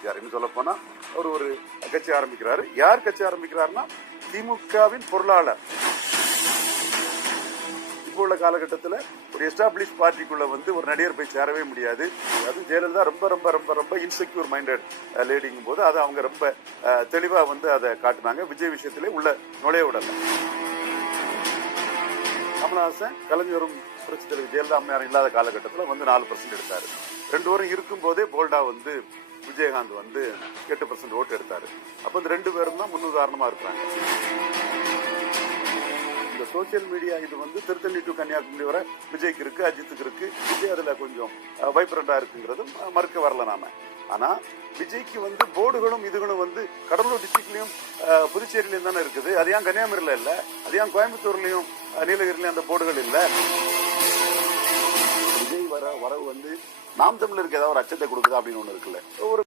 செஞ்சார். இன்னும் சொல்ல போனா அவர் ஒரு கட்சி ஆரம்பிக்கிறாரு. யார் கட்சி ஆரம்பிக்கிறாருன்னா திமுகவின் பொருளாளர். இப்போ உள்ள காலகட்டத்தில் ஒரு எஸ்டாப்ளிஷ் பார்ட்டிக்குள்ள வந்து ஒரு நடிகர் போய் சேரவே முடியாது. அதுவும் ஜெயலலிதா ரொம்ப ரொம்ப ரொம்ப ரொம்ப இன்செக்யூர் மைண்டட் லேடிங்கும் போது அதை அவங்க ரொம்ப தெளிவா வந்து அதை காட்டினாங்க. விஜய் விஷயத்திலே உள்ள நுழைய விடல. கமலஹாசன் கலைஞரும் புரட்சி தலைவர் ஜெயலலிதா அம்மையார் இல்லாத காலகட்டத்தில் வந்து 4% எடுத்தாரு. 2 பேரும் இருக்கும் போதே போல்டா வந்து விஜயகாந்த் வந்து 8% ஓட்டு எடுத்தாரு. அப்ப இந்த 2 பேரும் தான் முன்னுதாரணமா இருக்கிறாங்க. இந்த சோசியல் மீடியா இது வந்து திருத்தணி டு கன்னியாகுமரி வரை விஜய்க்கு இருக்கு, அஜித்துக்கு இருக்கு. விஜய் அதுல கொஞ்சம் வைப்ரண்டா இருக்குங்கிறதும் மறுக்க வரல நாம. ஆனா விஜய்க்கு வந்து போர்டுகளும் இதுகளும் வந்து கடலூர் டிஸ்ட்ரிக்ட்லயும் புதுச்சேரியிலயும் தானே இருக்குது. அது ஏன் கன்னியாகுமரியில இல்ல? அது ஏன் கோயம்புத்தூர்லயும் நீலகிரிலயும் அந்த போர்டுகள் இல்ல? விஜய் வரவு வந்து நாம் தமிழருக்கு ஏதாவது ஒரு அச்சத்தை கொடுக்குதா அப்படின்னு ஒண்ணு இருக்குல்ல. ஒரு